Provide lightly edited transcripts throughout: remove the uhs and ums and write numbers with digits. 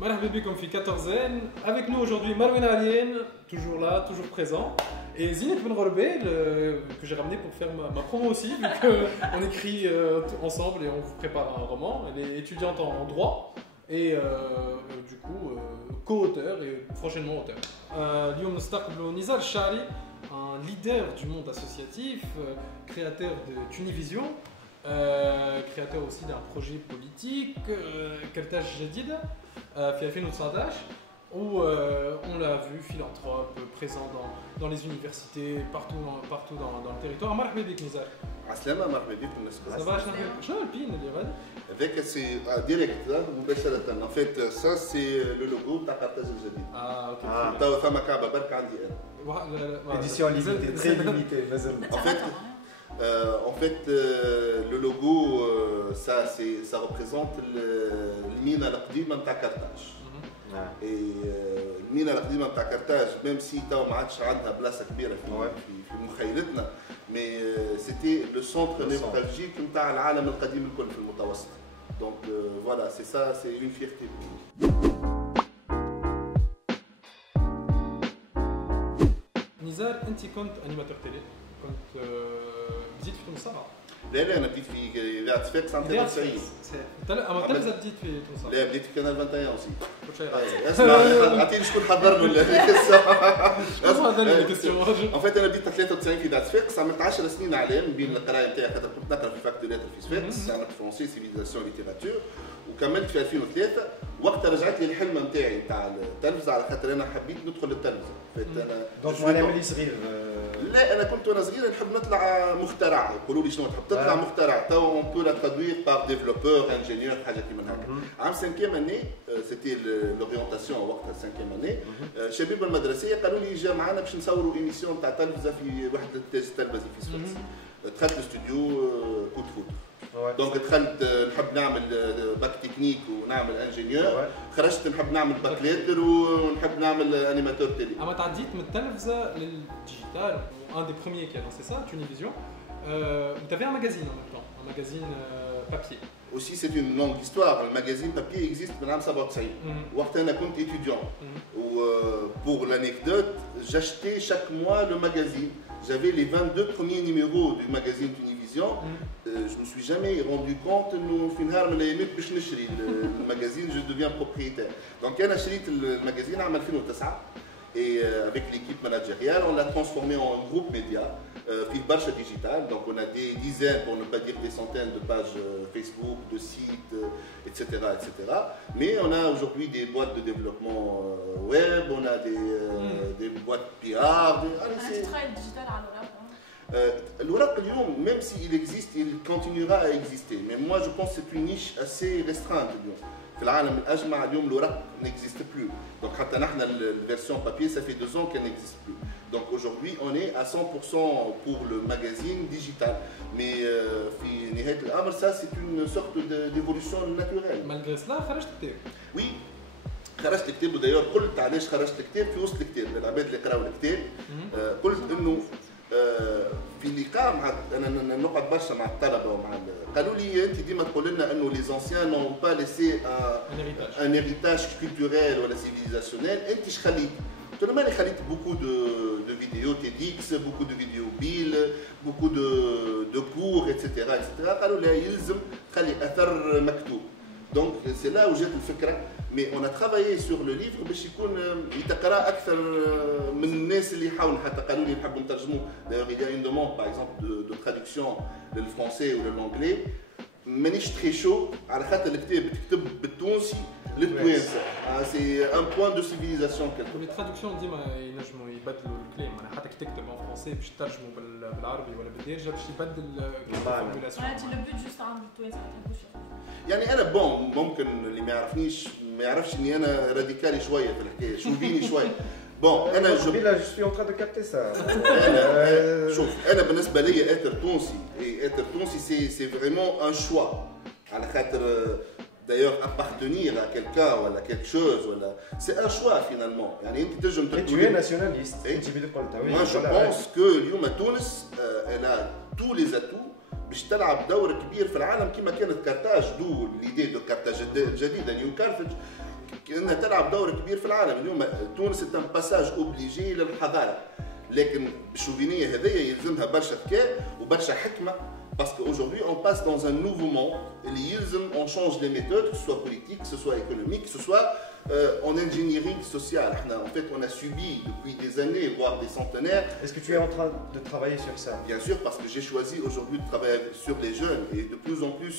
Marhaba bikoum fi 14e. Avec nous aujourd'hui Marouane Alien, toujours là, toujours présent. Et Zinat Ben Ghorbe, que j'ai ramené pour faire ma promo aussi, vu qu'on écrit ensemble et on prépare un roman. Elle est étudiante en droit et du coup co-auteur et prochainement auteur. اليوم نستقبلوا نزار الشعري, un leader du monde associatif, créateur de Tunivision, créateur aussi d'un projet politique, Kartaj Jadida, في 2019, où on l'a vu, philanthrope, présent dans les universités, partout dans le territoire. مرحبا بك نزار. عسلامة, مرحبا بك الناس. Ça va, شنو البين اللي غادي؟ Avec c'est direct là, مباشرة. En fait, ça c'est le logo تاع قرطاج الجديد. اوكي. توا فما كعبة برك عندي أنا. Édition limitée, très limitée. En fait, le logo, ça représente المينا القديمة نتاع قرطاج. Et المينا القديمة نتاع قرطاج, même si توا ما عادش عندها بلاصة كبيرة في مخيلتنا, mais c'était le centre névralgique نتاع العالم القديم الكل في المتوسط. Donc voilà, c'est ça, c'est une fierté. نزار, انت كنت انيماتور تيلي, كنت بديت في تونس صح؟ لا انا بديت في اذاعه صفاقس سنه 93. اما تلفزه بديت في تونس؟ لا بديت في قناه 21 اوسي. كل شيء اسمع, اعطيني شكون حضرني هذيك الساعه. شكون حضرني هذيك الساعه؟ ان فيت انا بديت 93 في اذاعه صفاقس, عملت 10 سنين اعلام بين القرايه نتاعي, خاطر كنت نقرا في فاكتوريات في صفاقس, عملت فرونسي سيفيليزاسيون ليتيراتور, وكملت في 2003. وقتها رجعت لي الحلم نتاعي تاع التلفزه, على خاطر انا حبيت ندخل التلفزه. فات انا دونك وانا ملي صغير. لا انا كنت وانا صغير نحب نطلع مخترع. يقولوا لي شنو تحب تطلع مخترع, تو اون بو لا ترادوير بار ديفلوبور انجينيور حاجه كيما هكا. عام 5 اني سيتي لورينتاسيون وقتها 5 اني, شباب المدرسيه قالوا لي جا معنا باش نصوروا ايميسيون تاع تلفزه في واحد التاج تلفزي في سويسرا. دخلت الاستوديو كوت فوت. دونك دخلت نحب نعمل باك تكنيك ونعمل انجينيور, خرجت نحب نعمل باك ليتر ونحب نعمل انيماتور تيلي. اما تعديت من التلفزه للديجيتال, un des premiers qui a lancé ça, Tunivision. Tu avais un magazine en même temps, un magazine papier. Aussi c'est une longue histoire, le magazine papier existe من عام 97. وقتها انا كنت étudiant. Pour l'anecdote, j'achetais chaque mois le magazine. J'avais les 22 premiers numéros du magazine Tunivision. Je me suis jamais rendu compte انه في نهار من الايامات باش نشري المagazine, je deviens propriétaire. Donc انا شريت المagazine عام 2009 et avec l'équipe managériale, on l'a transformé en un groupe média في برشا digital. Donc on a des dizaines, pour ne pas dire des centaines de pages Facebook, de sites, etc., etc. Mais on a aujourd'hui des boîtes de développement web, on a des boîtes PR. Tu travailles digital à l'Europe. الورق اليوم, même s'il existe, il continuera à exister. Mais moi je pense que c'est une niche assez restreinte اليوم. في العالم الأجمع اليوم الورق n'existe plus. Donc حتى نحن الversion papier, ça fait 2 ans qu'elle n'existe plus. Donc aujourd'hui on est à 100% pour le magazine digital. Mais في نهاية الأمر, ça c'est une sorte d'évolution naturelle. Malgré cela, خرجت كتاب. Oui. خرجت كتاب, ودايور قلت علاش خرجت كتاب في وسط الكتاب للعباد اللي قراوا الكتاب. قلت انه في لقاء مع انا نقعد برشا مع الطلبه ومع قالوا لي انت ديما تقول لنا انه لي زونسيان نون با ليسي ان هيريتاج كولتوريل ولا سيفيليزاسيونيل, انت اش خليت؟ قلت لهم انا خليت بوكو دو فيديو تيديكس, بوكو دو فيديو بيل, بوكو دو كور, اتسيتيرا اتسيتيرا. قالوا لا, يلزم تخلي اثر مكتوب. Donc c'est là où j'ai le fikra. Mais on a travaillé sur le livre باش يكون يتقرا اكثر من الناس اللي يحاولوا, حتى قالوا لي نحبوا نترجموه. D'ailleurs il y a une demande par exemple de traduction du français ou de l'anglais. مانيش تري شو على خاطر الكتاب تكتب بالتونسي للتوانسه. سي ان بوين دو سيفيليزاسيون كالكو. لي ترادكسيون ديما ينجموا يبدلوا الكلام, انا حتى كي تكتب en français باش تترجموا بالعربي ولا بالدارجه باش يبدل الفورمولاسيون. Ouais, tu le but juste عند التوانسه ما تحبوش. يعني انا بون, ممكن اللي ما يعرفنيش ما يعرفش اني انا راديكالي شويه في الحكايه, شوفيني شويه. بون انا je suis en train de capter ça. شوف انا بالنسبه لي اتر تونسي, اتر تونسي سي فريمون ان شوا, على خاطر d'ailleurs appartenir à quelqu'un ou à quelque chose, c'est un choix finalement. يعني انت تنجم تقول tu es nationaliste. Moi je pense que اليوم تونس elle a tous les atouts باش تلعب دور كبير في العالم كما كانت كارتاج دو ليدي دو كارتاج الجديده نيو كارثاج انها تلعب دور كبير في العالم. اليوم تونس تم باساج اوبليجي للحضاره، لكن الشوفينيه هذيا يلزمها برشا ذكاء وبرشا حكمه. Parce qu'aujourd'hui, on passe dans un nouveau monde. On change les méthodes, que ce soit politique, que ce soit économique, que ce soit en ingénierie sociale. En fait, on a subi depuis des années, voire des centenaires. Est-ce que tu es en train de travailler sur ça? Bien sûr, parce que j'ai choisi aujourd'hui de travailler sur les jeunes et de plus en plus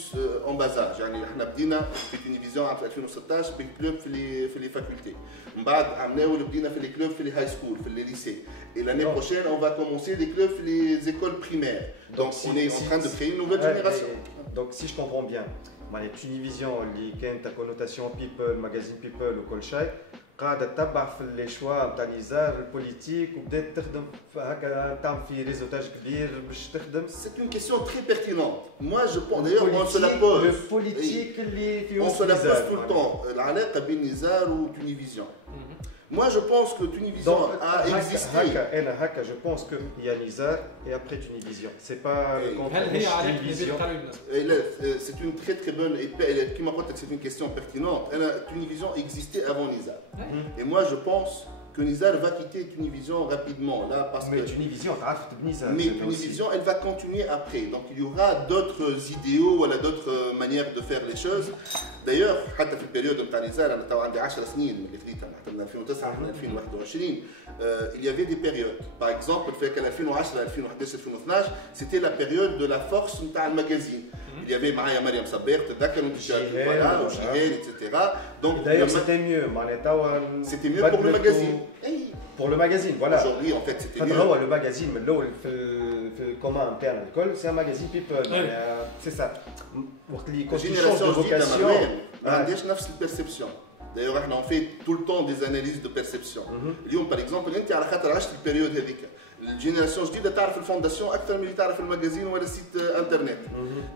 en bas âge. On a بدينا في Univision entre 2016 بالكلوب في les facultés. من بعد عملناو بدينا في les clubs في les high school, في les lycées. Et l'année prochaine, on va commencer des clubs في les écoles primaires. Donc on est en train de créer une nouvelle génération. Donc si je comprends bien, Univision اللي كانت connotation people, magazine people وكل شيء قاعده تتبع في لي شوا نتاع نزار البوليتيك وبدات تخدم هكا تعمل في ريزوتاج كبير باش تخدم. C'est une question très pertinente. Moi je pense d'ailleurs on se la pose. Le politique اللي في on se la pose tout le temps. العلاقه بين نزار وتونيفيزيون. Moi je pense que Tunivision a existé. Haka, je pense qu'il y a Nizar et après Tunivision. C'est pas le contraire. C'est une très bonne et qui m'a dit que c'est une question pertinente. Tunivision existait avant Nizar. Et moi je pense que Nizar va quitter Tunivision rapidement là parce mais que Tunivision, mais Tunivision elle va continuer après. Donc il y aura d'autres idéaux ou d'autres manières de faire les choses. D'ailleurs حتى في البريود نتاع نزار انا تو عندي 10 سنين من اللي خديتها من 2009 ل 2021 il y avait des périodes. Par exemple في 2010 2011 2012 c'était la période de la force نتاع المagazine. Il y avait معايا مريم صبير تتذكر انت voilà وشيهان etc. Donc d'ailleurs c'était mieux c'était mieux pour le magazine. Pour le magazine, voilà. Aujourd'hui, en fait, c'était mieux. Le magazine, mais là, le commun interne à l'école, c'est un magazine people. C'est ça. Quand tu changes de vocation, on a déjà une perception. D'ailleurs, on fait tout le temps des analyses de perception. Lyon, par exemple, tu as la période هذيك. الجينيراسيون جديده تعرف الفونداسيون اكثر من اللي تعرف الماجازين ولا السيت انترنت.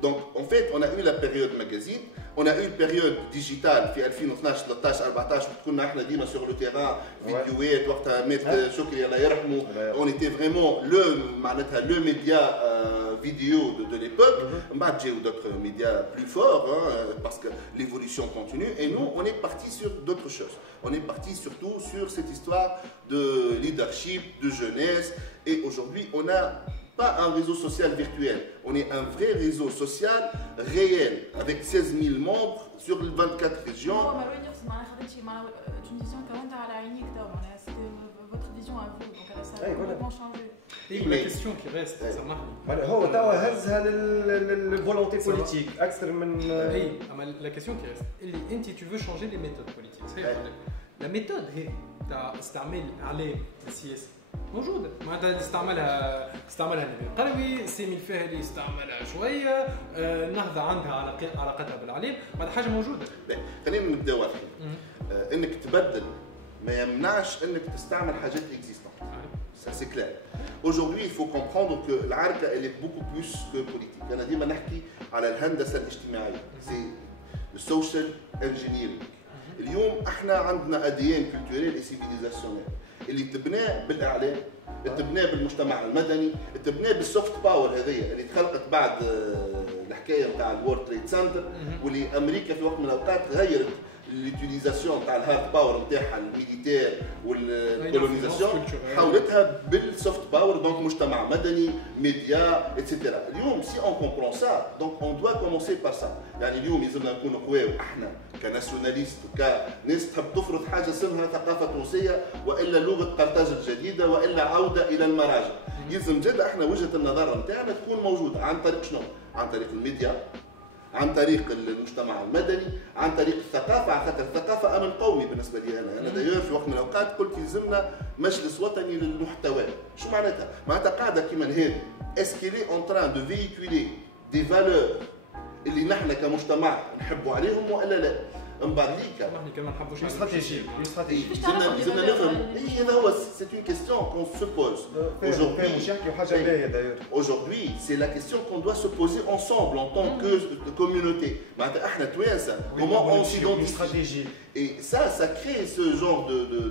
Donc en fait, on a eu la période magazine, on a eu une période digitale في 2012 13 14 كنا احنا ديما sur le terrain فيديوهات وقتها مات شكري الله يرحمه. On était vraiment معناتها le média vidéo de l'époque. بعد جاو d'autres médias plus forts parce que l'évolution continue et nous on est parti sur d'autres choses. On est parti surtout sur cette histoire de leadership, de jeunesse. Et aujourd'hui, on n'a pas un réseau social virtuel. On est un vrai réseau social réel, avec 16 000 membres sur les 24 régions. Votre vision à vous, donc ça a complètement changé. Et la question qui reste, ça marche. هو توا هزها للفولونتي بوليتيك اكثر من la question qui reste اللي انت tu veux changer les méthodes politiques. La méthode هي تاع استعمال اعلام السياسي موجوده معناتها استعملها النبيل القروي سامي الفهري استعملها شويه النهضه عندها علاقتها بالاعلام بعد حاجه موجوده. خلينا نبداو واحد انك تبدل ما يمنعش انك تستعمل حاجات اكزيستانت. Ça c'est clair. Aujourd'hui, il faut comprendre que العركه elle est beaucoup plus que politique. انا ديما نحكي على الهندسه الاجتماعيه. C'est le social engineering. اليوم احنا عندنا اديان كولتوريل سيفيليزاسيونيل اللي تبناه بالاعلام، تبناه بالمجتمع المدني، تبناه بالسوفت باور هذيا اللي تخلقت بعد الحكايه نتاع الورد تريد سنتر واللي امريكا في وقت من الاوقات غيرت l'utilisation تاع الهارد باور نتاعها الميليتير والكولونيزاسيون حولتها بالسوفت باور دونك مجتمع مدني ميديا اتسيتيرا. اليوم سي اون كومبرون سا دونك اون دوا كومونسي بار سا. يعني اليوم يلزمنا نكونوا قواو احنا كناسيوناليست كناس تحب تفرض حاجه اسمها ثقافه تونسيه والا لغه قرطاج الجديده والا عوده الى المراجع. يلزم جد احنا وجهه النظر نتاعنا تكون موجوده عن طريق شنو؟ عن طريق الميديا، عن طريق المجتمع المدني، عن طريق الثقافه، على خاطر الثقافه امن قومي بالنسبه لي انا دايور في وقت من الاوقات قلت يلزمنا مجلس وطني للمحتوى. شو معناتها؟ معناتها قاعده كيما هذه اسكيلي اون تران دو فييكولي دي فالور اللي نحن كمجتمع نحبوا عليهم والا لا؟ من بعد ليك احنا كمان ما نحبوش استراتيجي لازمنا نفهم هذا هو سي اون كيستيون كون سو بوز aujourd'hui c'est la question qu'on doit se poser ensemble en tant que communauté. معناتها احنا توانسه comment on s'identifie et ça crée ce genre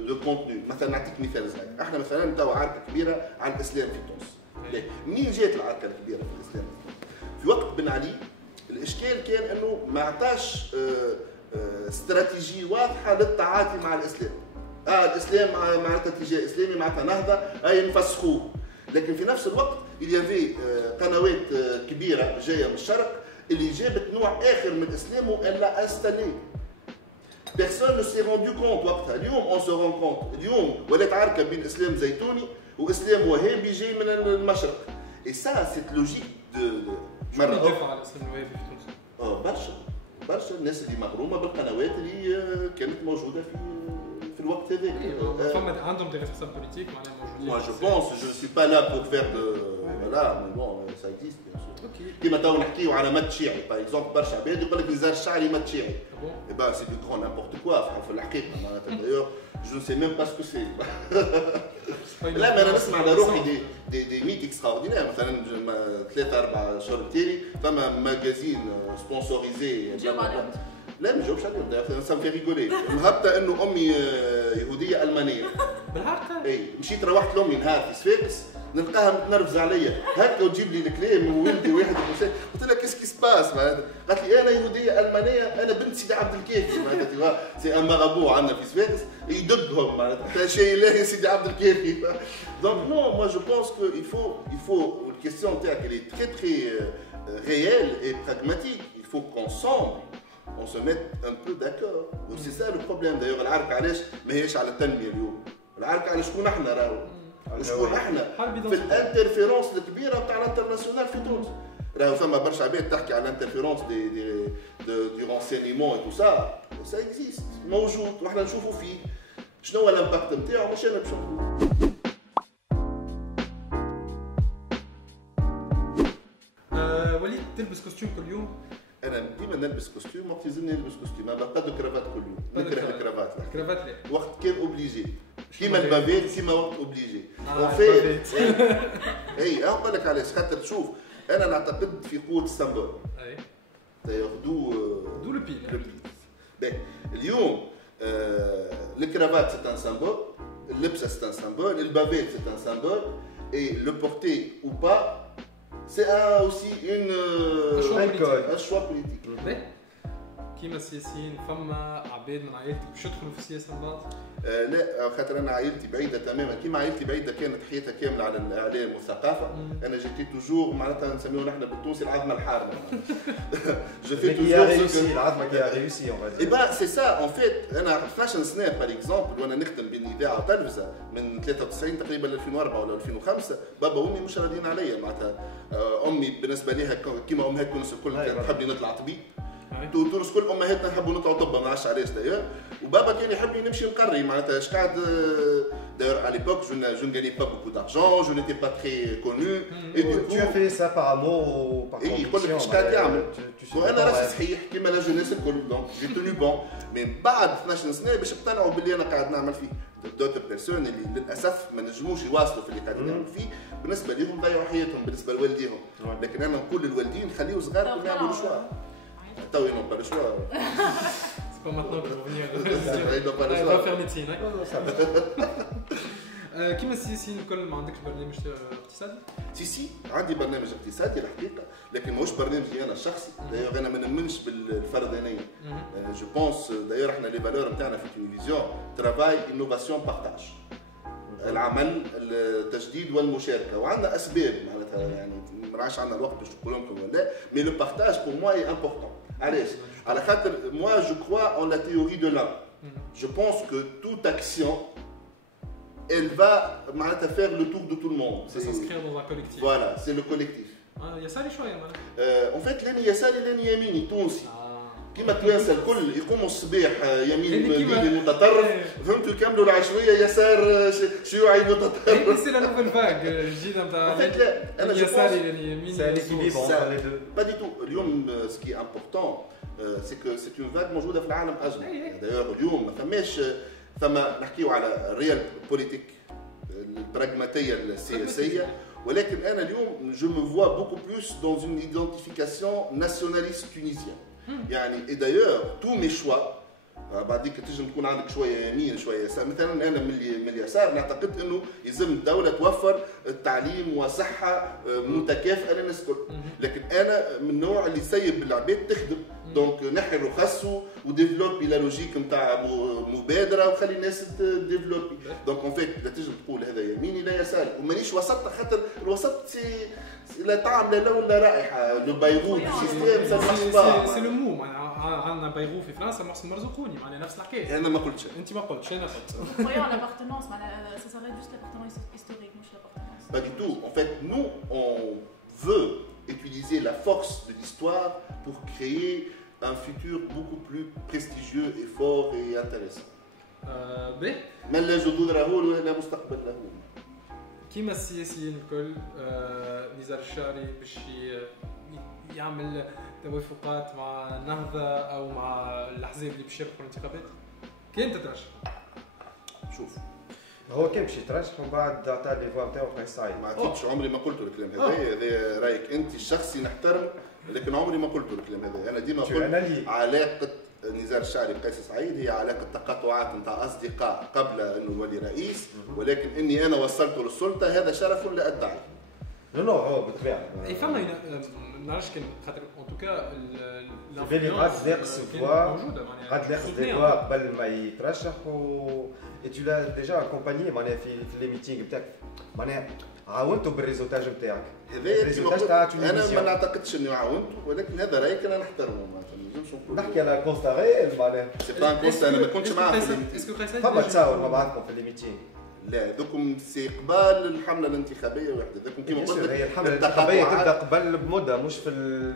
de contenu. مثلا نعطيك مثال صغير، احنا مثلا توا عركه كبيره على الاسلام في تونس. منين جات العركه الكبيره في الاسلام؟ في وقت بن علي الاشكال كان انه ما عطاش استراتيجيه واضحه للتعاطي مع الاسلام. الاسلام معناتها اتجاه اسلامي معناتها نهضه نفسخوه، لكن في نفس الوقت اليافي قنوات كبيره جايه من الشرق اللي جابت نوع اخر من الاسلام والا انستالي. Personne ne s'est rendu compte وقتها، اليوم on se rend compte، اليوم ولات عركه بين اسلام زيتوني واسلام وهابي جاي من المشرق. Et ça cette logique de مرة دافع على الاسلام الوهابي في تونس. برشا الناس اللي مغرومه بالقنوات اللي كانت موجوده في الوقت هذاك. فما عندهم دي ريسبونسابل بوليتيك معناها موجودين. Moi je pense, je ne suis pas là pour faire de voilà, mais bon ça existe bien sûr. كيما تو نحكيو على مد شيعي باغ اكزومبل برشا عباد يقول لك الزار الشعري مد شيعي. اي با سي دو كرون نيمبورت كوا في الحقيقه معناتها دايوغ جو نو سي ميم با سكو سي. لا ما انا نسمع على روحي دي ميت اكستراوردينير مثلا 3-4 شهور تالي فما ماجازين سبونسوريزي. لا ما نجاوبش عليهم سا مفي ريغولي. مهبطه انه امي يهوديه المانيه بالحق. اي مشيت روحت لامي نهار في صفاقس نلقاها متنرفزه عليا هكا وتجيب لي الكلام وولدي واحد قلت لها كيس كي سباس معناتها قالت لي انا يهوديه المانيه انا بنت سيدي عبد الكافي معناتها سي ان مارابو عندنا في صفاقس يدبهم معناتها شيء لا سيدي عبد الكافي. دونك نو موا جو بونس كو il faut الكيستيون تاعك اللي تري تري réelle et pragmatique. Il faut qu'ensemble on se mette un peu d'accord. C'est ça le problème d'ailleurs. العركه علاش ماهيش على التنميه اليوم، العركه على شكون احنا راهو وشكون احنا في الانترفيرونس الكبيره بتاع الانترناسيونال في تونس. راهو ثم برشا عباد تحكي على الانترفيرونس دي رونسينيمون اي تو سا اكزيست موجود واحنا نشوفوا فيه شنو هو الامباكت نتاعو مش انا باش نقول. وليد تلبس كوستيوم كل يوم؟ انا ديما نلبس كوستيوم وقت يلزمني نلبس كوستيوم، ما بقى دو كرافات كل يوم. نكره الكرافات. الكرافات لا وقت كان اوبليجي كيما البافيت كيما وقت اوبليجي. اي نقول لك علاش خاطر شوف انا نعتقد في قوه السامبول. اي دو لو بيل. اليوم الكرافات سي ان سامبول، اللبسه سي ان سامبول، البافيت سي ان سامبول et le porter ou pas c'est aussi un choix politique. كيما السياسيين فما عباد من عائلتك باش يدخلوا في السياسه من بعد؟ لا خاطر انا عائلتي بعيده تماما كيما عائلتي بعيده كانت حياتها كامله على الاعلام والثقافه. انا جيتي توجور معناتها نسميوه نحن بالتونسي العظمه الحارمه. جو في توجور العظمه كي ريوسي اون فادي. اي با سي سا اون فيت انا 12 سنه باغ اكزومبل وانا نخدم بين اذاعه وتلفزه من 93 تقريبا ل 2004 ولا 2005. بابا وامي مش راضيين عليا معناتها امي بالنسبه ليها كيما امهات تونس الكل كانت تحب لي نطلع طبيب. تونس كل امهاتنا نحبوا نطلعوا طب ما نعرفش علاش داير. وبابا كان يحب لي نمشي نقري معناتها اش قاعد داير على ليبوك جو ne gagnais pas beaucoup d'argent, je n'étais pas très connu et du coup tu as fait ça par amour ou par conviction. يقول لك اش قاعد يعمل وانا راسي صحيح كيما لا جونيس الكل دونك جي توني بون. من بعد 12 سنه باش اقتنعوا باللي انا قاعد نعمل فيه. دوت بيرسون اللي للاسف ما نجموش يواصلوا في اللي قاعدين يعملوا فيه بالنسبه لهم ضيعوا حياتهم بالنسبه لوالديهم. لكن انا نقول للوالدين خليوا صغار يعملوا شوا. تو ils n'ont pas le choix. C'est pas maintenant pour revenir. Ils n'ont pas le On choix. va faire médecine. كيما السياسيين الكل ما عندكش برنامج اقتصادي؟ سي عندي برنامج اقتصادي الحقيقه لكن ماهوش برنامجي انا الشخصي. دايوغ انا ما نؤمنش بالفردانيه. جو بونس دايوغ احنا لي فالور نتاعنا في التلفزيون ترافاي انوفاسيون بارتاج. العمل التجديد والمشاركه وعندنا اسباب معناتها يعني ما راحش عندنا الوقت باش نقول لكم ولا مي لو بارتاج بور موا اي امبورطون. علاش؟ على خاطر موا جو كروا اون لا تhéorie de l'un. Je pense que toute action elle va faire le tour de tout le monde. Ça s'inscrire dans un collectif. Voilà, c'est le collectif. يساري شويه معناتها. En fait لاني يساري لاني يميني تونسي. كيما التوانسه الكل يقوموا الصباح يمين ديني متطرف فهمتوا يكملوا العشويه يسار شيوعي متطرف. سي لا نوفيل فاغ الجديده نتاع انا يساري يعني يمين. C'est l'équilibre entre les deux. Pas du tout. اليوم ce qui est important c'est que c'est une vague موجوده في العالم اجمع. دايوغ اليوم ما فماش نحكيو على الريال بوليتيك البراغماتيه السياسيه ولكن انا اليوم je me vois beaucoup plus dans une identification nationaliste tunisienne. يعني et d'ailleurs tous mes choix بعديك تنجم تكون عندك شويه يمين شويه يسار. مثلا انا من اليسار نعتقد انه يلزم الدوله توفر التعليم وصحه متكافئه للناس الكل، لكن انا من النوع اللي يسيب العباد تخدم، دونك نحي رخصه وديفلوبي لا لوجيك نتاع مبادره وخلي الناس تديفلوبي. دونك اون فيت لا تنجم تقول هذا يميني لا يسار، ومانيش وسط خاطر الوسط لا طعم لا لون لا رائحه. لو بايغوت سيستيم سا مارش با، سي لو مو. عندنا بايغوت في فرنسا مرزقوني معناها نفس الحكايه. انا ما قلتش، انت ما قلتش، انا قلت. Voyons l'appartenance, ça s'arrête juste l'appartenance historique, non l'appartenance. Pas du tout. En fait, nous, on veut utiliser la force de l'histoire pour créer un futur beaucoup plus prestigieux et fort et intéressant. باهي. ما لا جذور راهو ولا مستقبل له. كيما السياسيين الكل نزار الشعري باش يعمل توافقات مع النهضة أو مع الأحزاب اللي باش يربحوا الانتخابات، كاين تترشح؟ شوف هو كان باش يترشح ومن بعد عطى لي فوا نتاعو قيس سعيد. ما عطيتش، عمري ما قلت الكلام هذا رايك انت الشخصي نحترم، لكن عمري ما قلت الكلام هذا. انا ديما قلت علاقه نزار الشعري بقيس سعيد هي علاقه تقاطعات نتاع اصدقاء قبل انه يولي رئيس، ولكن اني انا وصلته للسلطه هذا شرف لا ادعي. لا هو بالطبيعه اي فما ما نعرفش كان خاطر ان توكا بالي غاد ناقص فوا غاد ناقص دي فوا قبل ما يترشح و tu l'as déjà accompagné معناها في لي ميتينغ نتاعك، معناها عاونته بالريزولتاج نتاعك. هذا انا ما نعتقدش اني عاونته، ولكن هذا رايك انا نحترمه. نحكي على كونستا غير معناها سي با كونستا، انا ما كنتش معاه في الميتينغ. فما تصاور مع بعضكم في لي ميتينغ؟ لا ذوكم سي قبال الحمله الانتخابيه وحده. ذوكم كيما قلت لك هي الحمله الانتخابيه تبدا قبل بمده مش في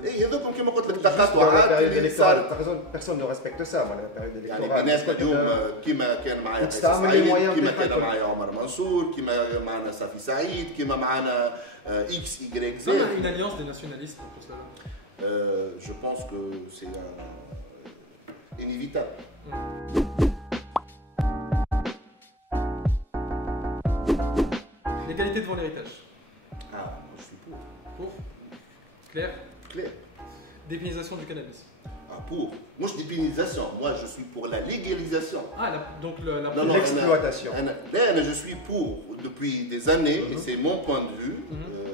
اي ذوكم كيما قلت لك تقاطعات اللي صارت. بيرسون نو ريسبكت سا معناها يعني بالنسبه اليوم كيما كان معايا قيس سعيد، كيما كان معايا عمر منصور، كيما معنا صافي سعيد، كيما معنا اكس واي زد. On a une alliance des nationalistes pour cela. Je pense que c'est inévitable. L'égalité devant l'héritage. Ah, moi je suis pour. Pour. Claire. Claire. Dépénalisation du cannabis. Ah, pour. Moi je dis pénalisation, moi je suis pour la légalisation. Ah, donc l'exploitation. Là, je suis pour depuis des années, et c'est mon point de vue,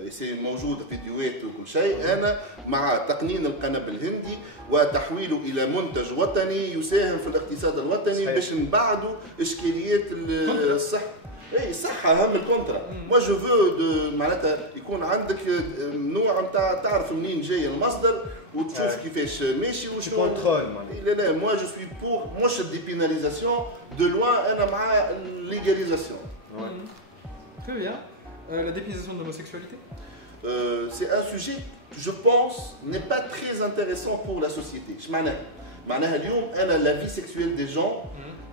et c'est موجود في فيديوهات وكل شيء. أنا مع تقنين القنب الهندي وتحويله إلى منتج وطني يساهم في الاقتصاد الوطني باش نبعدوا إشكاليات الصحة. اي الصحة أهم الكونترا. موا جو فو معناتها يكون عندك نوع نتاع تعرف منين جاي المصدر وتشوف كيفاش ماشي وشنو كونترول. لا موا جو سوي بور موش ديبيناليزاسيون دو لوان، أنا مع الليغاليزاسيون. Très bien. La dépénalisation de l'homosexualité. C'est un sujet, je pense, n'est pas très intéressant pour la société. معناها اليوم أنا la vie sexuelle des gens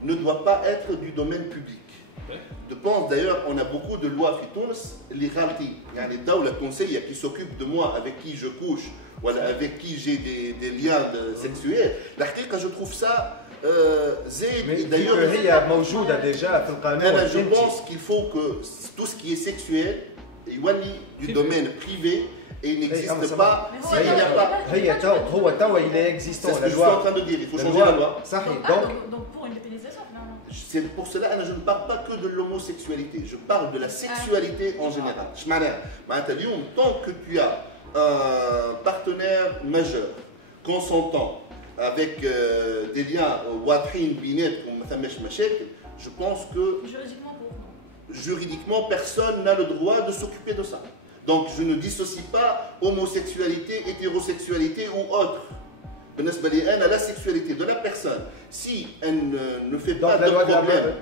ne doit pas être du domaine public. Je pense d'ailleurs on a beaucoup de lois في تونس اللي غالطين، يعني الدولة التونسية qui s'occupe de moi avec qui je couche ou avec qui j'ai des liens sexuels. الحقيقة je trouve ça زايد. d'ailleurs هي موجودة déjà في القانون. أنا je pense qu'il faut que tout ce qui est sexuel يولي du domaine privé et il n'existe pas s'il n'y a pas. هي هو توا il est existant. C'est ce que je suis en train de dire, il faut changer la loi. صحيح. Donc pour une dépénalisation finalement. C'est pour cela que je ne parle pas que de l'homosexualité, je parle de la sexualité en général. Tant que tu as un partenaire majeur, consentant, avec des liens واضحين بيناتكم ما ثماش مشاكل, je pense que juridiquement personne n'a le droit de s'occuper de ça. Donc je ne dissocie pas homosexualité, hétérosexualité ou autre. بالنسبة لي أنا la sexualité de la personne, si elle ne fait pas de problème.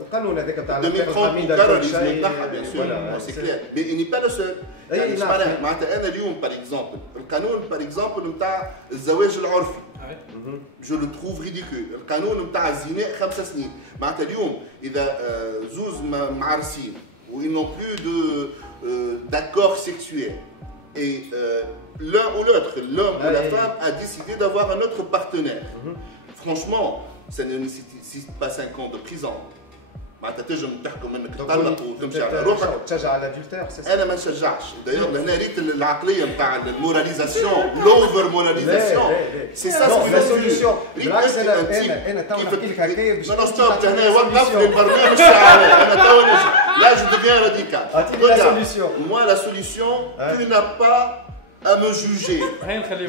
القانون هذاك تاع de méprendre ou terrorisme نتاعها bien sûr, c'est clair. Mais il n'est pas le seul. يعني معناتها أنا اليوم par exemple القانون par exemple نتاع الزواج العرفي. Je le trouve ridicule. القانون نتاع الزنا 5 سنين. معناتها اليوم إذا زوز معرسين و ils n'ont plus d'accord sexuel et l'un ou l'autre, l'homme ou la femme a décidé d'avoir un autre partenaire. Franchement, ça ne nécessite pas 5 ans de prison. معناتها تنجم تحكم انك تطلق وتمشي على روحك. تشجع على الادولتير سي انا ما نشجعش دايوغ لهنا ريت العقليه نتاع الموراليزاسيون لوفر موراليزاسيون سي سا لا سوليسيون بالعكس انا تو نحكي لك هكايا باش ستوب هنا وقف لي البرنامج تاعي انا تو لا جو ديفيان راديكال. لا سوليسيون moi la solution tu n'as pas à me juger.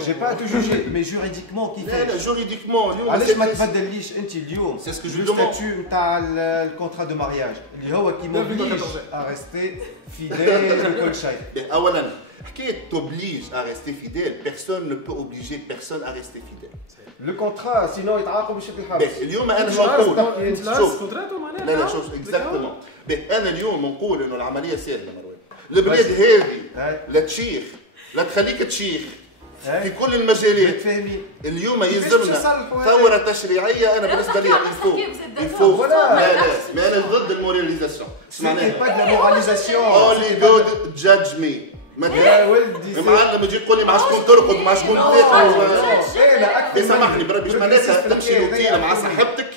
J'ai pas à te juger, mais juridiquement كيفاش؟ لا juridiquement اليوم علاش ما تبدليش انت اليوم C'est ce que je le demande. statut نتاع الكونترا دو مارياج اللي هو كي موبليج à rester fidèle وكل شيء. اولا حكايه توبليج à rester fidèle, personne ne peut obliger personne à rester fidèle. Le contrat sinon يتعاقب باش يدخل الحبس. اليوم انا نقول انت لاصق كونتراتو معناها لا شوف اكزاكتومون. انا اليوم نقول انه العمليه سهله مروان. البلاد هذه لا تشيخ لا تخليك تشيخ في كل المجالات. اليوم يلزمنا ثوره تشريعيه. انا بالنسبه لي الفو لا ما انا ضد الموراليزاسيون. معناها با دو موراليزاسيون اونلي جود جادج مي. يا ولدي معلم يجي تقول لي ما عادش تكون ترقد ما عادش تكون تاكل. سامحني بربي باش معناتها تمشي روتين مع صاحبتك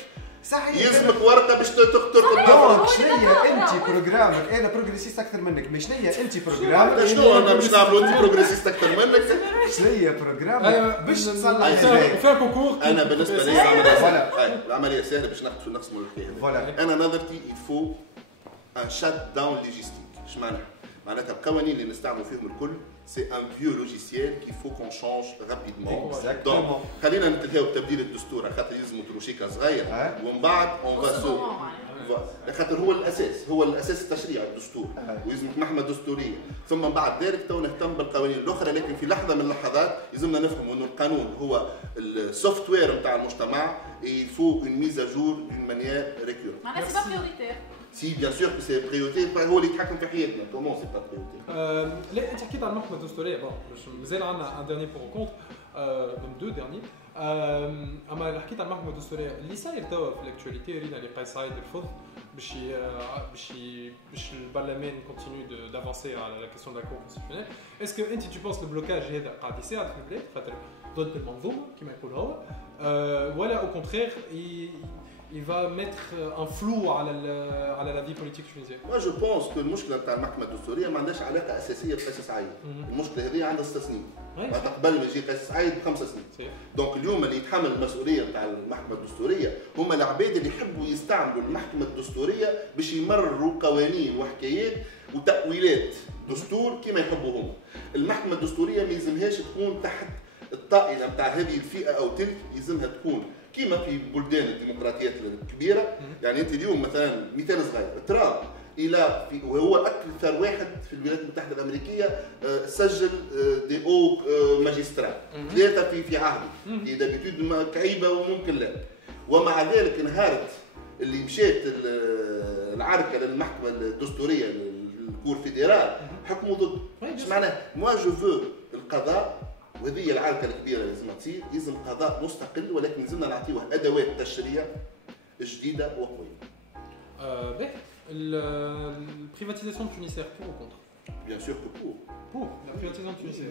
يلزمك ورقه باش ترقد. شنيا انت بروجرامك؟ انا بروجريسيست اكثر منك، مش شنيا انت بروجرامك؟ شنو انا باش نعملوا انت بروجريسيست اكثر منك؟ شنيا بروجرامك باش تصلح فيها كونكور. انا بالنسبه لي العمليه سهله باش نقسموا الحكايه. انا نظرتي يفو ان شات داون لوجيستيك. اش معناتها القوانين اللي نستعملوا فيهم الكل سي ان فيو لوجيسيال كي فو كون شونج رابيدمون. دونك خلينا نتلهاو بتبديل الدستور خاطر يلزموا تروشيكا صغير ومن بعد اون فا سو خاطر هو الاساس التشريعي الدستور ويلزمك محكمه دستوريه ثم من بعد ذلك تو نهتم بالقوانين الاخرى. لكن في لحظه من اللحظات يلزمنا نفهم انه القانون هو السوفت وير نتاع المجتمع. يفو اون ميز ا جور دون مانيير ريكور. معناها سي با بريوريتير. Si bien sûr que c'est priorité, هو اللي يتحكم في حياتنا. Comment c'est pas priorité؟ لا انت حكيت على المحكمه الدستوريه. بون مازال عندنا ان ديرني بور كونت من دو ديرني. اما حكيت على المحكمه الدستوريه اللي صاير توا في الاكtualité رينا اللي قايس عايد الفض باش البرلمان كونتينيو دافونسي على لا كيسيون دو لا كور كونستيتيونيل. اسكو انت تو بونس البلوكاج هذا قاعد يساعد في البلاد خاطر ضد المنظومه كما يقول هو ولا او كونترير il va mettre un flou على la vie politique tunisienne. Moi je pense que المشكله نتاع المحكمه الدستوريه ما عندهاش علاقه اساسيه بقيس سعيد. المشكله هذه عندها 6 سنين. قبل ما يجي قيس سعيد ب5 سنين. دونك اليوم اللي يتحمل المسؤوليه نتاع المحكمه الدستوريه هما العباد اللي يحبوا يستعملوا المحكمه الدستوريه باش يمرروا قوانين وحكايات وتاويلات دستور كما يحبوا هم. المحكمه الدستوريه ما يلزمهاش تكون تحت الطائله نتاع هذه الفئه او تلك. يلزمها تكون كيما في بلدان الديمقراطيات الكبيره. يعني انت اليوم مثلا مثال صغير ترامب الى وهو اكثر واحد في الولايات المتحده الامريكيه سجل دي او ماجسترا 3 في عهده. دي دابيتود كعيبه وممكن لا. ومع ذلك انهارت اللي مشات العركه للمحكمه الدستوريه الكور فيدرال حكموا ضد. ايش معناه؟ موا جو فو القضاء وهذه العركه الكبيره لازم تصير. يلزم قضاء مستقل ولكن لازمنا نعطيوه ادوات تشريع جديده وقويه. البريفاتيزاسيون تونسيenne pour ou contre? Bien sûr que pour. Pour la privatisation tunisienne.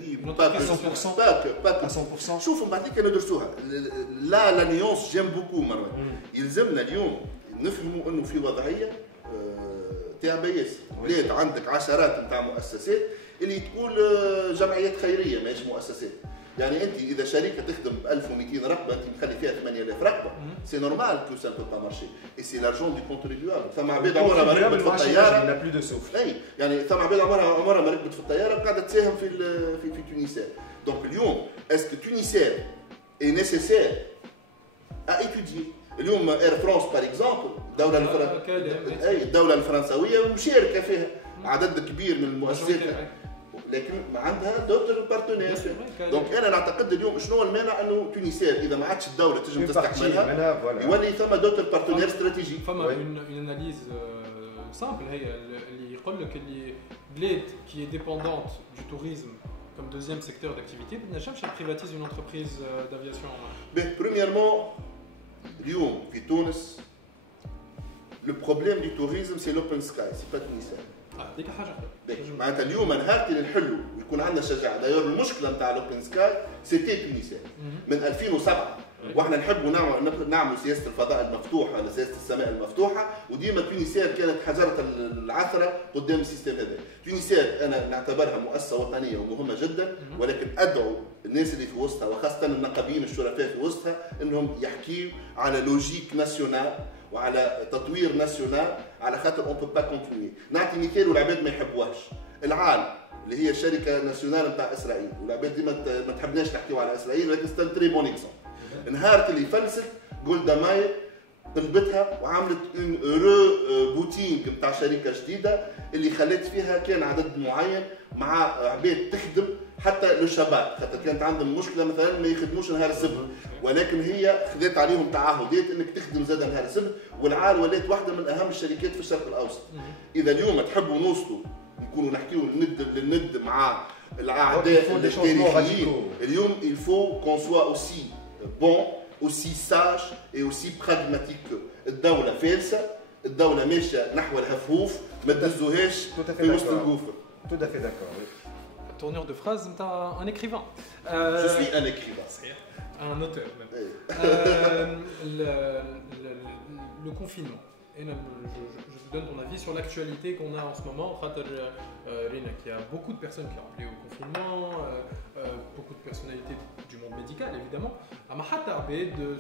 Pas 100%. شوفوا بعديك ندرسوها. لا نيونس جيم بوكو مروان. يلزمنا اليوم نفهموا انه في وضعيه تعب ياسر. بلاد عندك عشرات نتاع مؤسسات اللي تقول جمعيات خيريه ماهيش مؤسسات. يعني انت اذا شركه تخدم ب 1200 رقبه انت مخلي فيها 8000 رقبه سي نورمال كو سا بو با مارشي اي سي لارجون دي كونتريبيوابل. ثم عباد عمرها ما ركبت في الطياره اي يعني ثم عباد عمرها ما ركبت في الطياره قاعده تساهم في تونسير. دونك اليوم اسكو تونسير اي نيسيسير ا ايتودي. اليوم اير فرانس باغ اكزومبل الدوله الفرنسويه مشاركه فيها عدد كبير من المؤسسات لكن عندها دوتر بارتنير. دونك انا نعتقد اليوم شنو المانع انه تونسير اذا ما عادش الدوله تنجم تستحملها يولي ثم دوتر بارتنير استراتيجي. فما اون اناليز سامبل هي اللي يقول لك اللي بلاد كي ديبوندونت دو توريزم comme deuxième secteur d'activité ما تنجمش تبريفاتيز اون انتربريز دافياسيون. بريميرمون اليوم في تونس لو بروبليم دو توريزم سي لوبن سكاي سي با تونسير. ديك حاجه اخرى. معناتها اليوم نهار اللي نحلوا ويكون عندنا شجاعه. داير المشكله نتاع لوبن سكاي سيتي بونيسير من 2007 واحنا نحبوا نعملوا سياسه الفضاء المفتوحه ولا سياسه السماء المفتوحه، وديما تونسير كانت حجره العثره قدام السيستم هذا. تونسير انا نعتبرها مؤسسه وطنيه ومهمه جدا، ولكن ادعو الناس اللي في وسطها وخاصه النقابيين الشرفاء في وسطها انهم يحكيوا على لوجيك ناسيونال وعلى تطوير ناسيونال، على خاطر اون بو با كونتينيي. نعطي مثال والعباد ما يحبوهاش، العال اللي هي الشركه ناسيونال نتاع اسرائيل، والعباد ديما ما تحبناش نحكيو على اسرائيل، ولكن سي تري بون اكزومبل. نهار اللي فلست جولدا ماير طلبتها وعملت اون رو بوتينغ نتاع شركه جديده اللي خلت فيها كان عدد معين مع عباد تخدم حتى لو شباب، خاطر كانت عندهم مشكله مثلا ما يخدموش نهار السبت، ولكن هي خذت عليهم تعهدات انك تخدم زاد نهار السبت، والعال ولات واحده من اهم الشركات في الشرق الاوسط. اذا اليوم تحبوا نوصلوا نكونوا نحكيوا للند مع الاعداء التاريخيين، اليوم il faut qu'on soit aussi bon, aussi sage et aussi pragmatique. الدولة فالسة، الدولة ماشية نحو الهفوف، ما تدزوهاش في وسط الجوفر. Tout à fait d'accord. Oui. Tournure de phrase, tu un écrivain. Je suis un écrivain. Un auteur même. Le confinement. Et je vous donne ton avis sur l'actualité qu'on a en ce moment. Il y a beaucoup de personnes qui ont appelé au confinement, beaucoup de personnalités du monde médical évidemment.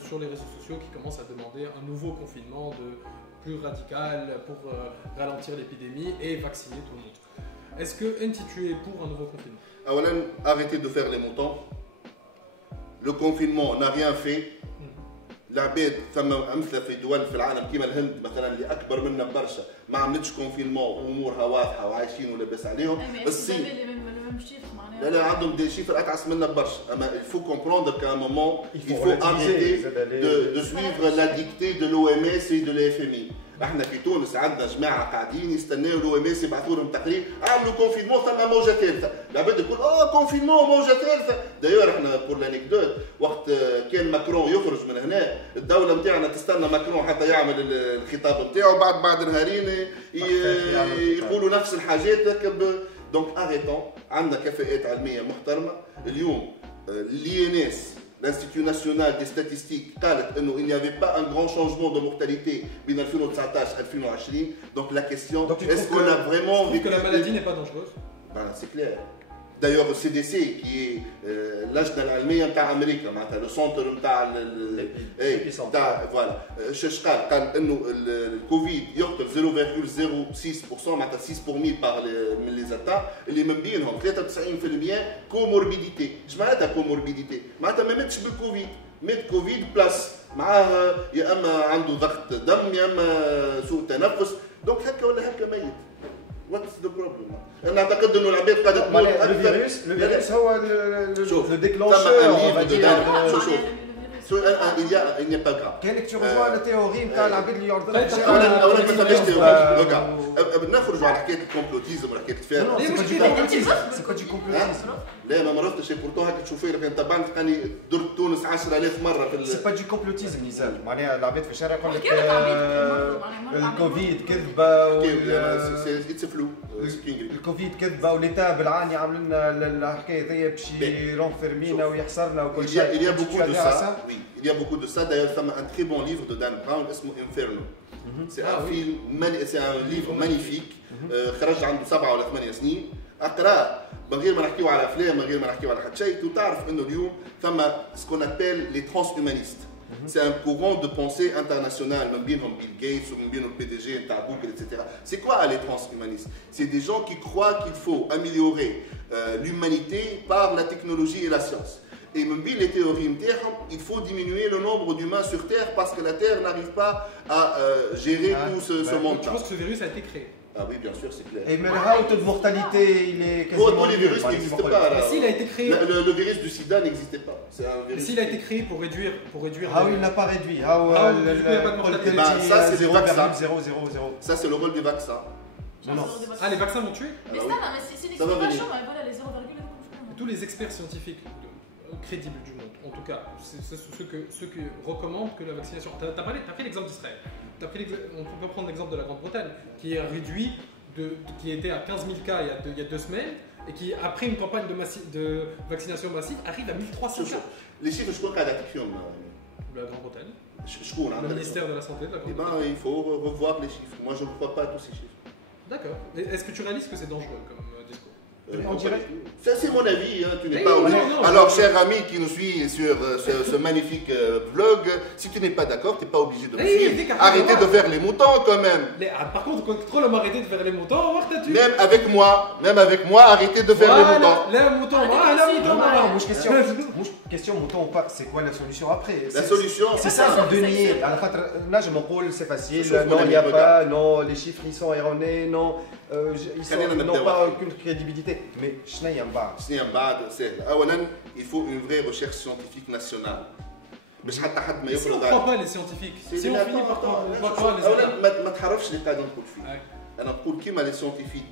Sur les réseaux sociaux qui commencent à demander un nouveau confinement plus radical pour ralentir l'épidémie et vacciner tout le monde. Est-ce que tu es pour un nouveau confinement? Arrêtez de faire les montants. Le confinement n'a rien fait. العباد ثم امثله في دول في العالم كيما الهند مثلا اللي اكبر منا برشا ما عملتش كونفينمون وامورها واضحه وعايشين ولاباس عليهم. الصين لا عندهم دي شيفر اتعس منا برشا، اما il faut comprendre qu'à un moment il faut arrêter de suivre la dictée de l'OMS et de l'FMI. احنا في تونس عندنا جماعه قاعدين يستناو الOMS يبعثوا لهم تقرير اعملوا كونفينمون ثم موجه ثالثه، العباد يقول كونفينمون موجه ثالثه. دايور احنا بور لانيكدوت وقت كان ماكرون يخرج من هنا الدوله نتاعنا تستنى ماكرون حتى يعمل الخطاب نتاعو، بعد نهارين يقولوا نفس الحاجات. دونك اريتون، عندنا كفاءات علميه محترمه. اليوم l'INS l'Institut national des statistiques قالت انه il n'y avait pas un grand changement de mortalité بين 2019 2020. Donc la question est-ce qu'on a vraiment vécu que la maladie n'est pas dangereuse? C'est clair. D'ailleurs le CDC qui est اللجنه العلميه نتاع امريكا معناتها لو سونتر نتاع فوالا شاش قال انه الكوفيد يقتل 0.06% معناتها 6 pour 1000 من لي زاتا اللي من بينهم 93% كوموربيديتي. اش معناتها كوموربيديتي؟ معناتها ما ماتش بالكوفيد، مات كوفيد بلس معاه يا اما عنده ضغط دم يا اما سوء تنفس، دونك هكا ولا هكا ميت. What's the problem? أنا أعتقد إنه العباد قاعدة تموت أكثر. الفيروس هو le déclencheur. il n'y a pas grave. كانك تشوفوا على تيوري نتاع العباد اللي يعرضوا لك. أولا ما فماش تيوري. نخرجوا على حكاية الكومبلوتيزم ولا حكاية الفارق. سي كو دي كومبلوتيزم. لا ما مرضتش بورتو هكا تشوفي لك انت تبان تلقاني درت تونس 10000 مرة في سي با دي كومبلوتيزم نزال، معناها العباد في الشارع يقول لك الكوفيد كذبة اتس فلو الكوفيد كذبة وليتا بالعاني عامل لنا الحكاية ذي باش يرونفيرمينا ويحصرنا وكل شيء. Il y a beaucoup de ça. Oui, il y a beaucoup de ça. D'ailleurs, c'est un très bon livre de Dan Brown, Inferno. C'est un film, c'est un livre magnifique. خرج عنده 7 ولا 8 سنين. اقراه من غير ما نحكيو على افلام، من غير ما نحكيو على حتى شيء، وتعرف انه اليوم ثم سكون ابيل لي ترانسهومانيست. C'est un courant de pensée international, من بينهم بيل غيتس ومن بينهم البي دي جي نتاع جوجل etc. C'est quoi les transhumanistes? C'est des gens qui croient qu'il faut améliorer l'humanité par la technologie et la science. Et même les théories نتاعهم, il faut diminuer le nombre d'humains sur Terre parce que la Terre n'arrive pas à gérer tout ce monde. Je pense que ce virus a été créé. Ah oui, bien sûr, c'est clair. Et mais le taux de mortalité, il est quasiment... Tous les virus n'existent pas. Mais s'il a été créé... Le virus du sida n'existait pas. C'est un virus... S'il a été créé pour réduire... Ah oui, il n'a pas réduit. Du coup, il n'y a pas de mortalité. Ça, c'est des vaccins. 0,000. Ça, c'est le rôle des vaccins. Non. Ah, les vaccins vont tuer? Mais ça, mais c'est une explication. Voilà, les 0,0. Tous les experts scientifiques crédibles du monde, en tout cas, c'est ceux qui recommandent que la vaccination... Tu as pris l'exemple d'Israël. On peut prendre l'exemple de la Grande-Bretagne, qui a réduit... qui était à 15 000 cas il y a 2 semaines, et qui, après une campagne de vaccination massive, arrive à 1300 cas. Les chiffres, je crois qu'à la La Grande-Bretagne, je crois, le ministère de la Santé de la Eh Grande-Bretagne. ben, il faut revoir les chiffres. Moi, je ne crois pas à tous ces chiffres. D'accord. Est-ce que tu réalises que c'est dangereux comme discours? On dirait- Ça, c'est mon avis. Hein, tu n'es Oui, pas non, obligé. non, Alors, je- cher ami qui nous suit sur ce magnifique vlog, si tu n'es pas d'accord, tu n'es pas obligé de me Oui, suivre. dis qu'à Arrêtez faire de faire les moutons quand même. Par contre, quand trop l'homme arrêté de faire les moutons, voir t'as tu. Même avec moi, arrêtez de faire les moutons. Les moutons, Ah, voilà, aussi, les moutons, non, voilà. Moi, question mouton ou pas, c'est quoi la solution après? La solution, C'est ça, de nier. Là, je m'en pôle, c'est facile. Sauf Non, qu'on il n'y a a mis pas. Non, les chiffres, ils sont erronés. Non, خلينا ils نبداو. n'ont pas aucune crédibilité. Mais je n'ai pas. سنين بعد سهل. أولا il faut une vraie recherche scientifique nationale. باش حتى حد ما Et si on يفرض ne croit pas les scientifiques, si on finit par croire les اولا États. ما تحرفش اللي قاعد نقول فيه. Ouais. انا نقول كيما لي سيونتيفيك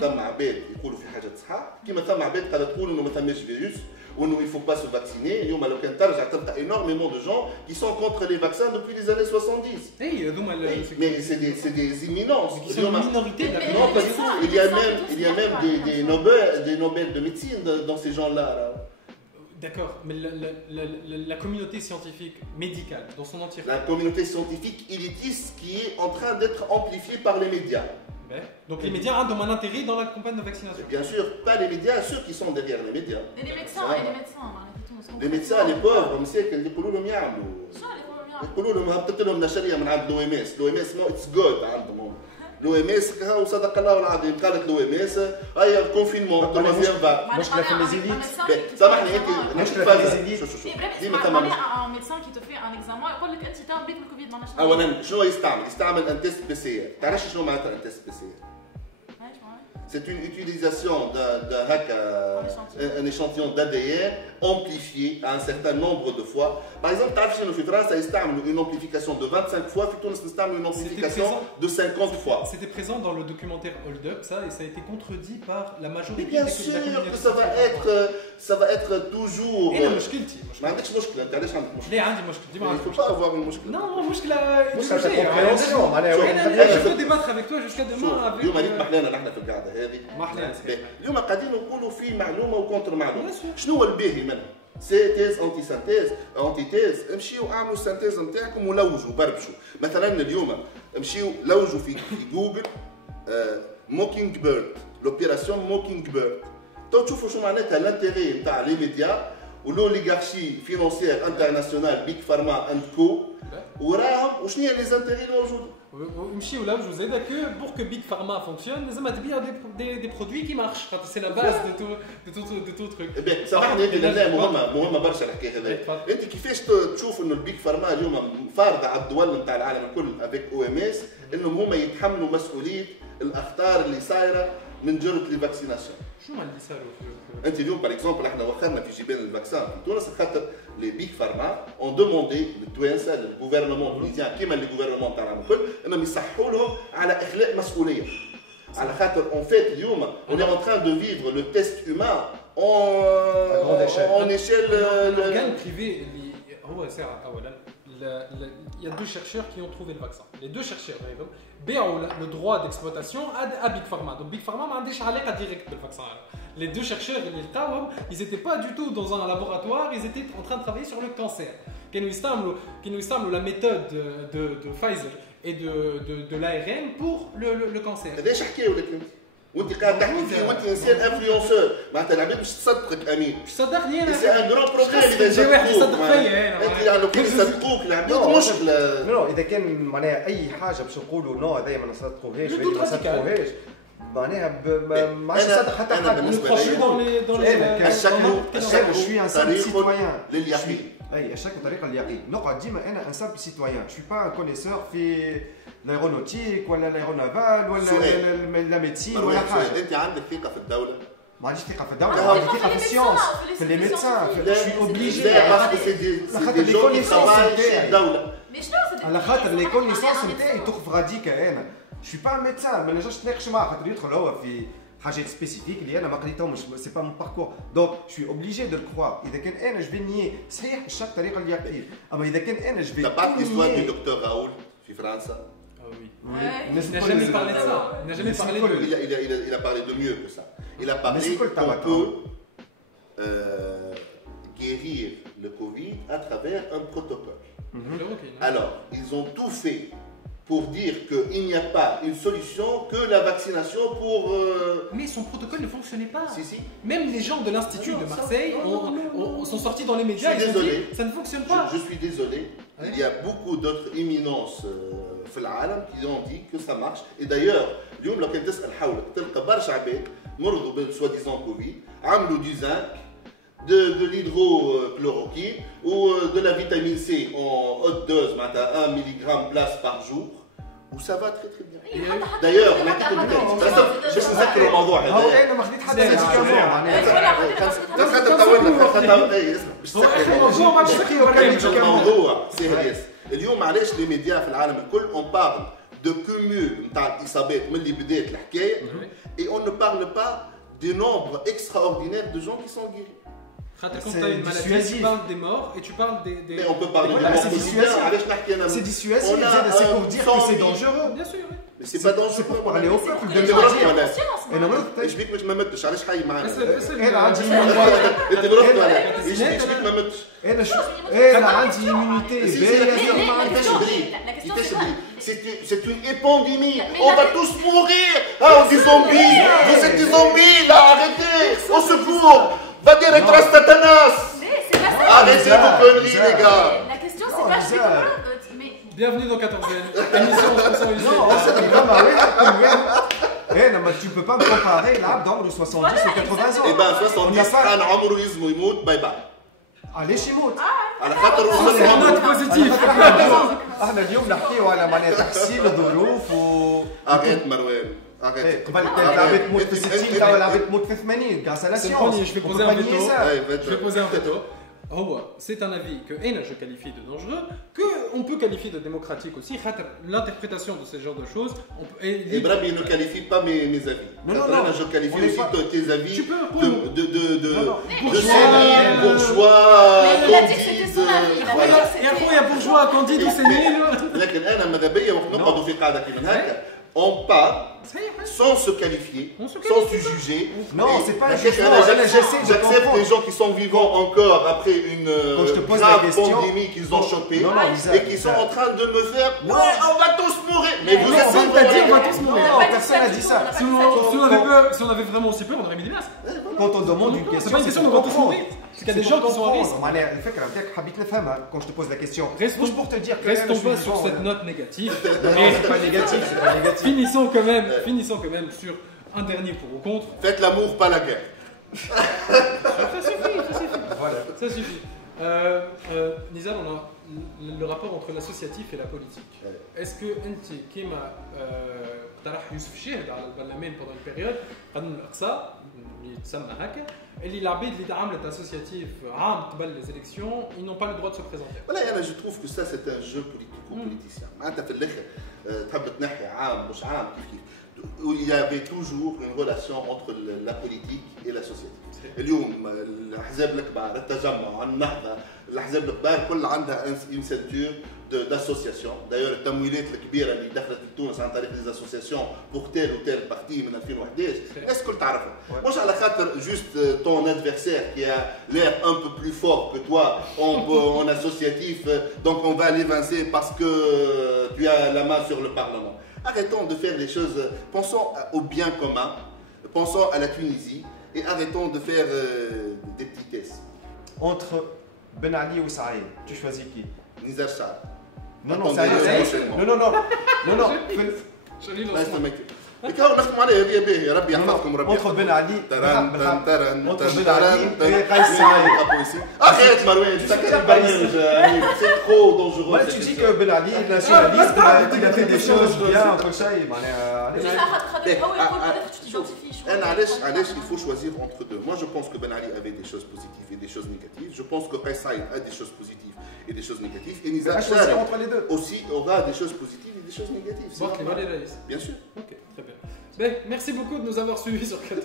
ثم عباد يقولوا في حاجه صحه كيما ثم عباد قاعده تقول انه ما ثماش فيروس وانه il faut pas se vacciner. اليوم لو كان ترجع تلقى énormément de gens qui sont contre les vaccins depuis les années 70. Hey, هذوما Mais c'est des imminences. qui sont une minorité de la Mais- Non, pas du ça, tout. les Il y a médecins, même, tous, il y a c'est même d'accord. des Nobel de médecine dans ces gens-là. Là. D'accord, mais la communauté scientifique médicale dans son entièreté. La communauté scientifique élitiste qui est en train d'être amplifiée par les médias. Ouais. Donc les médias ont un intérêt dans la campagne de vaccination. Bien sûr, pas les médias, ceux qui sont derrière les médias. Et les médecins, Les médecins, les pauvres, comme c'est qu'ils يقولوا لهم يعملوا. شنو اللي يقولوا لهم يقولوا لهم هبطت لهم نشريه من عند الOMS. الOMS اتس جود عندهم. الOMS وصدق الله العظيم قالت الOMS هيا الكونفينمون تروازيام فاك. مشكلة في les élites. سامحني انت مشكلة في les élites. شو ديما ديما تسمع ثم ان ميدسان كي تفي ان اكزامان يقول لك انت تاع بيك الكوفيد معناش اولا شنو يستعمل؟ يستعمل ان تيست بي سي ار. تعرفش شنو معناتها ان تيست بي سي ار؟ C'est une utilisation d'un échantillon d'ADN amplifié à un certain nombre de fois. Par exemple, تعرف شنو في فرنسا يستعملوا une amplification de 25 fois, في تونس نستعملوا une amplification de 50 fois. C'était présent dans le documentaire Hold Up, ça, et ça a été contredit par la majorité Mais bien de la sûr communauté que scientifique. ça va être toujours. ايه مشكلتي ما عندكش مشكلة، أنت علاش عندك مشكلة؟ ليه عندي مشكل ديما Il عندي ne faut مشكل. pas avoir une مشكلة. Non, مشكلة مشكلة idéologique. compréhension. Je peux débattre avec toi jusqu'à demain شوف، avec. اليوم هذيك محلانا نحن في القعدة هذه. ما أحلانا. اليوم قاعدين نقولوا في معلومة وكونتر معلومة. Bien sûr. شنو هو الباهي منها؟ سيتيز انتي سانتيز انتي تيز امشيو اعملوا السانتيز نتاعكم ولوجوا بربشوا. مثلا اليوم امشيو لوجوا في جوجل موكينج بيرد لوبيراسيون موكينج بيرد. تو تشوفوا شو معناتها الانتيغي نتاع لي ميديا ولوليغارشي فينونسيير انترناسيونال بيك فارما اند كو وراهم وشنو هي لي زانتيغي الموجوده. Mchi ou là, je vous aide que pour que Big Pharma fonctionne, ça m'a bien des produits qui marchent. C'est la base de tout truc. باهي سامحني انت لله مهمه برشا الحكايه هذه. انت كيفاش تشوف انه البيك فارما اليوم فارضه على الدول نتاع العالم الكل افيك او ام اس انهم هما يتحملوا مسؤوليه الاخطار اللي صايره من جرة لي فاكسيناسيون. شو ما اللي صاروا انت اليوم باغ اكزومبل احنا وخرنا في جبال الفاكسان في تونس خاطر لي بيك فارما اون دوموندي للتوانسه للغوفرنمون تونيزيان كيما لي غوفرنمون تاع العالم الكل انهم يصحوا لهم على اخلاء مسؤوليه. على خاطر اون فيت اليوم on est en train de vivre le test humain en échelle. L'organe privé, il y a deux chercheurs qui ont trouvé le vaccin. Les deux chercheurs, le droit d'exploitation à Big Pharma. Donc Big Pharma m'a dit direct le vaccin. Les deux chercheurs, ils n'étaient pas du tout dans un laboratoire, ils étaient en train de travailler sur le cancer. Qui nous semble la méthode de Pfizer et de l'ARN pour le cancer. هذاش حكايه ولك انت وانت قاعد تحكي فيه وانت انسان انفلونسور معناتها العباد مش تصدقك امين. مش صدقني انا. سي ان جران بروبليم اذا جا واحد يصدقوك. يصدق فيا انت يعني لو كان يصدقوك العباد مشكله. نو اذا كان معناها اي حاجه باش نقولوا نو هذايا ما نصدقوهاش Le ولا doute ما نصدقوهاش معناها ما عادش نصدق حتى حد. بالنسبة لي الشك شوي ان سامبل سيتويان لليقين. اي الشك طريقه لليقين. نقعد ديما انا ان سامبل سيتويان شوي با كونيسور في l'aéronautique ولا l'aéronaval ولا لا ميديسين ولا حاجه. انت عندك ثقه في الدوله؟ ما عنديش ثقه في الدوله، عندي ثقه في السيونس في لي ميدسان. شوي اوبليجي باسكو سي دي جون كي ترافاي في الدوله. على خاطر لي كونيسونس نتاعي تخف غاديكا. انا شوي با ميدسان ما نجمش نتناقش معاه خاطر يدخل هو في حاجات سبيسيفيك اللي انا ما قريتهمش. سي با مون باركور دونك شوي اوبليجي دو الكروار. اذا كان انا جو نيي صحيح الشك طريقه اليقين، اما اذا كان انا جو تبعت ليستوار دو دكتور راول في فرنسا. Ah oui, Covid. Ouais. Il n'a jamais parlé de ça. Il n'a jamais parlé de. Il a parlé de mieux que ça. Il a parlé c'est quoi le qu'on tabac, peut guérir le Covid à travers un protocole. Alors, ils ont tout fait pour dire qu'il n'y a pas une solution que la vaccination pour... Mais son protocole ne fonctionnait pas. Si. Même les gens de l'Institut de Marseille sont sortis dans les médias et Je suis ont dit désolé. ça ne fonctionne pas. Je suis désolé. Ouais. Il y a beaucoup d'autres éminences في العالم qui ont dit que ça marche. Et d'ailleurs, اليوم لو كان تسأل حولك تلقى برشا عباد مرضوا بالسواديزون كوفيد عملوا du zinc, de l'hydrochloroquine ou de la vitamine C en haute dose, 1 mg place par jour, où ça va très très bien. D'ailleurs, on a باش نسكروا الموضوع هو هذا. انا ما خديت حتى ميديكامون معناها الموضوع سيريس. اليوم علاش لي ميديا في العالم الكل on parle de cumul نتاع الاصابات من اللي بدات الحكايه et on ne parle pas du nombre extraordinaire de gens qui sont guéris. Quand tu as une maladie, tu parles des morts et tu parles des... Mais on peut parler Voilà, de c'est mort dissuasif. quotidienne. C'est dissuasif, c'est pour dire que c'est dangereux. Bien sûr, oui. Mais c'est pas dangereux. C'est pour parler au peuple de انت dire. مرضت ولا؟ انا مرضت ايش بيك باش ما متش؟ علاش حي معنا؟ انا عندي انت مرضت ولا؟ ايش بيك ما متش؟ انا انا عندي immunité C'est une épidémie. On va tous mourir. Ah, on dit zombies. Vous êtes des zombies là. Arrêtez. Au secours. Va dire être Satanas. Arrêtez vos conneries les gars. La question c'est pas je vais comprendre, mais Bienvenue dans 14e, émission sponsorisée. Non, c'est vraiment tu peux pas me comparer là d'Amr 70 ou 80 ans. Eh ben 70 كان عمره يزمو يموت باي باي. علاش يموت؟ على خاطر وصل نوت عمره. بوزيتيف. احنا اليوم نحكيو على معناها تحسين الظروف و Arrête Marouane. Arrête. قبل كانت لعبة تموت في 60 توا لعبة تموت في 80 grâce à la C'est le science. premier, je vais On poser peut un pas veto. nier ça. Je vais poser un veto. C'est un avis que je qualifie de dangereux, qu'on peut qualifier de démocratique aussi. L'interprétation de ce genre de choses Et Brahmi ne qualifie pas mes avis. Non. Je qualifie aussi tes avis Tu peux de bourgeois. sénile, bourgeois, il a dit que c'était son avis. voilà. Et après, il y a bourgeois, candide ou sénile. لكن أنا ماذا بيا وقت نقعدوا في قاعدة كيما هكا on parle sans se qualifier, sans se juger. Non, c'est pas un J'accepte jugement. J'accepte les gens qui sont vivants encore après une Quand je te pose la grave question- pandémie qu'ils ont chopée Non, Lisa, et qui sont en train de me faire ouais, on va tous mourir. Mais vous Non, êtes on va pas dire, on va tous mourir. Non, personne n'a dit ça. Si on avait vraiment aussi peur, on aurait mis des masques. Quand on demande une C'est question, pas une question, pour on va tous comprendre. mourir. C'est qu'il y a des gens qui sont à risque. معناها الفكرة نتاعك حبيت نفهمها quand je te pose la question. Restons- Juste pour te dire que Restons je suis pas sur vivant, cette note négative. Non, c'est pas négatif, c'est pas négatif. Finissons quand même sur un dernier pour ou contre. Faites l'amour, pas la guerre. Ça suffit. Voilà. Ça suffit. Nizam, on a le rapport entre l'associatif et la politique. Est-ce que انت كيما اقترح يوسف شاهد على البرلمان pendant une période قانون الأقصى اللي يتسمى هكا اللي العباد اللي عملت اسوسياتيف عام قبل les élections ils n'ont pas le droit de se présenter. Voilà, je trouve que ça c'est un jeu politico-politicien. معناتها في الآخر تحب تنحي عام مش عام كيف où il y avait toujours une relation entre la politique et la société. اليوم الأحزاب الكبار التجمع النهضة الأحزاب الكبار كل عندها une ceinture d'association. D'ailleurs التمويلات الكبيرة اللي دخلت لتونس عن طريق les associations pour tel ou tel parti من 2011 الناس الكل تعرفها. مش على خاطر juste ton adversaire qui a l'air un peu plus fort que toi en associatif donc on va l'évincer parce que tu as la main sur le Parlement. Arrêtons de faire les choses, pensons au bien commun, pensons à la Tunisie et arrêtons de faire des petitesses. Entre Ben Ali ou Saïd, tu choisis qui? Nizar Saad. Non, Attendez, Saïd. Non. لا يسلمك. الكون نختم عليه هذه به يا ربي يحفظكم ربي. Entre Ben Ali Entre Ben Ali et Kais Saïd. Arrête Marouane, c'est un barnage, c'est trop dangereux. Voilà, tu dis que Ben Ali, nationaliste, il a fait des choses bien, comme ça, il faut choisir entre deux. Moi, je pense que Ben Ali avait des choses positives et des choses négatives. Je pense que Kais Saïd a des choses positives et des choses négatives. Et Nizar Saad aussi aura des choses positives et des choses négatives. Bien sûr. Ok, très bien. Ben, merci beaucoup de nous avoir suivis sur 4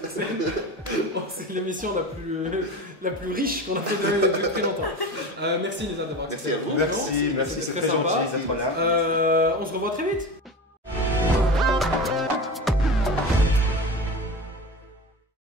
C'est l'émission la plus riche qu'on a fait depuis très longtemps. Merci Nizam d'avoir accepté. Merci à vous. Merci, c'est très gentil d'être là. On se revoit très vite.